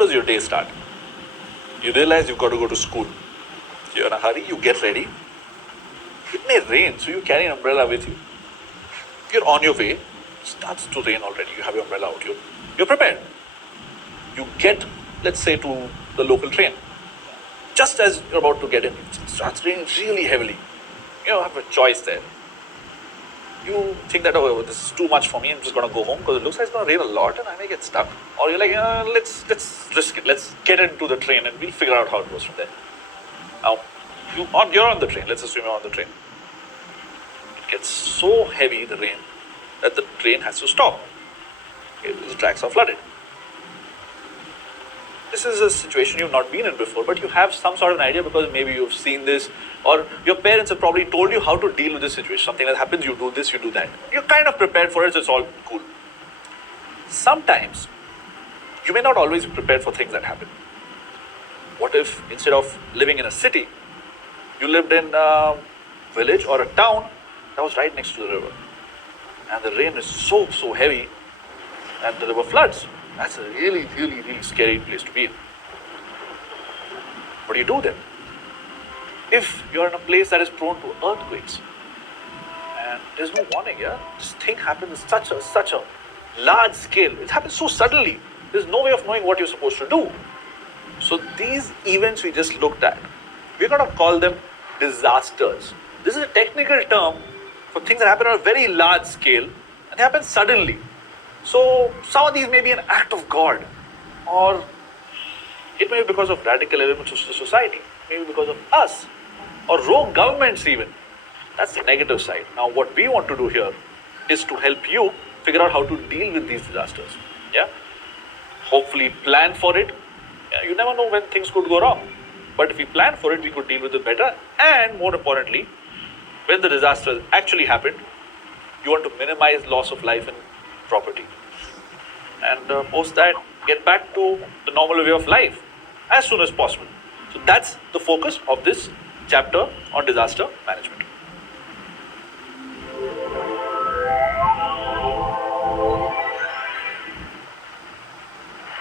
does your day start? You realize you've got to go to school. You're in a hurry, you get ready. It may rain, so you carry an umbrella with you. You're on your way, it starts to rain already, you have your umbrella out, you're prepared. You get, let's say, to the local train. Just as you're about to get in, it starts raining really heavily. You don't have a choice there. You think that, oh, this is too much for me, I'm just going to go home because it looks like it's going to rain a lot and I may get stuck. Or you're like, let's risk it, let's get into the train and we'll figure out how it goes from there. Now, you're on the train, let's assume you're on the train. It gets so heavy, the rain, that the train has to stop. Okay, the tracks are flooded. This is a situation you've not been in before, but you have some sort of an idea because maybe you've seen this, or your parents have probably told you how to deal with this situation. Something that happens, you do this, you do that. You're kind of prepared for it, so it's all cool. Sometimes, you may not always be prepared for things that happen. What if, instead of living in a city, you lived in a village or a town that was right next to the river? And the rain is so heavy, and the river floods. That's a really scary place to be in. What do you do then? If you're in a place that is prone to earthquakes, and there's no warning, this thing happens at such a large scale. It happens so suddenly. There's no way of knowing what you're supposed to do. So these events we just looked at, we're going to call them disasters. This is a technical term for things that happen on a very large scale and they happen suddenly. So some of these may be an act of God, or it may be because of radical elements of society, maybe because of us, or rogue governments even. That's the negative side. Now what we want to do here is to help you figure out how to deal with these disasters. Hopefully plan for it. You never know when things could go wrong. But if we plan for it, we could deal with it better. And more importantly, when the disaster actually happened, you want to minimize loss of life and property. And post that, get back to the normal way of life as soon as possible. So that's the focus of this chapter on disaster management.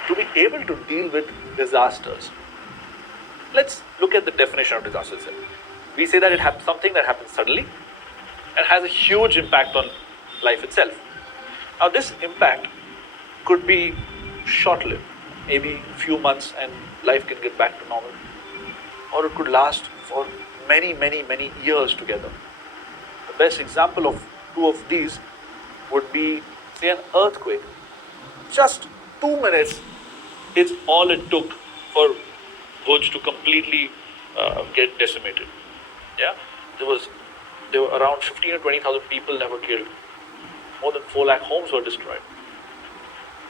To be able to deal with disasters, let's look at the definition of disaster itself. We say that it happens something that happens suddenly and has a huge impact on life itself. Now this impact could be short-lived, maybe a few months and life can get back to normal. Or it could last for many years together. The best example of two of these would be, say, an earthquake. Just 2 minutes is all it took for Bhuj to completely get decimated. There were around 15 or 20,000 people that were killed. More than 4 lakh homes were destroyed.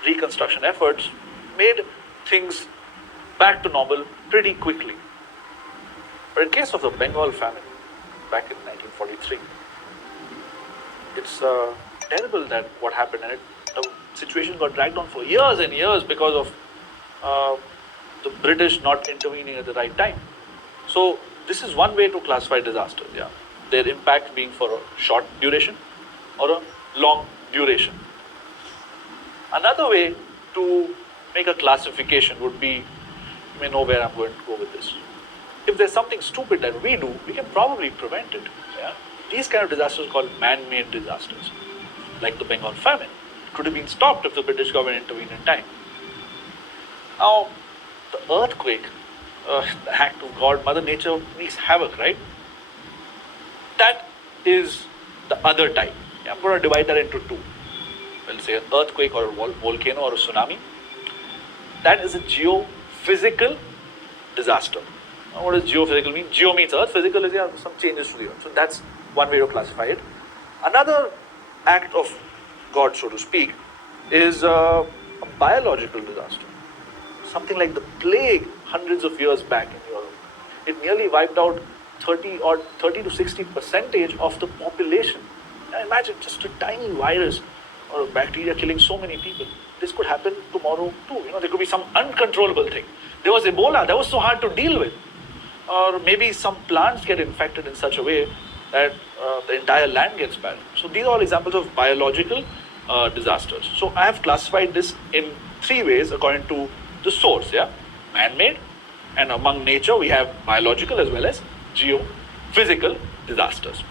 Reconstruction efforts made things back to normal pretty quickly. But in case of the Bengal famine back in 1943, it's terrible that what happened, and the situation got dragged on for years and years because of the British not intervening at the right time. So this is one way to classify disasters. Their impact being for a short duration or a long duration. Another way to make a classification would be, you may know where I'm going to go with this. If there's something stupid that we do, we can probably prevent it. These kind of disasters are called man-made disasters, like the Bengal famine. It could have been stopped if the British government intervened in time. Now, the earthquake, the act of God, Mother Nature wreaks havoc, right? That is the other type. I'm going to divide that into two. We'll say an earthquake or a volcano or a tsunami. That is a geophysical disaster. Now, what does geophysical mean? Geo means earth, physical is some changes to the earth. So that's one way to classify it. Another act of God, so to speak, is a biological disaster. Something like the plague hundreds of years back in Europe. It nearly wiped out 30 to 60% of the population. Now imagine just a tiny virus or a bacteria killing so many people. This could happen tomorrow too. There could be some uncontrollable thing. There was Ebola, that was so hard to deal with. Or maybe some plants get infected in such a way that the entire land gets bad. So these are all examples of biological disasters. So I have classified this in 3 ways according to the source, yeah, man-made, and among nature we have biological as well as geophysical disasters.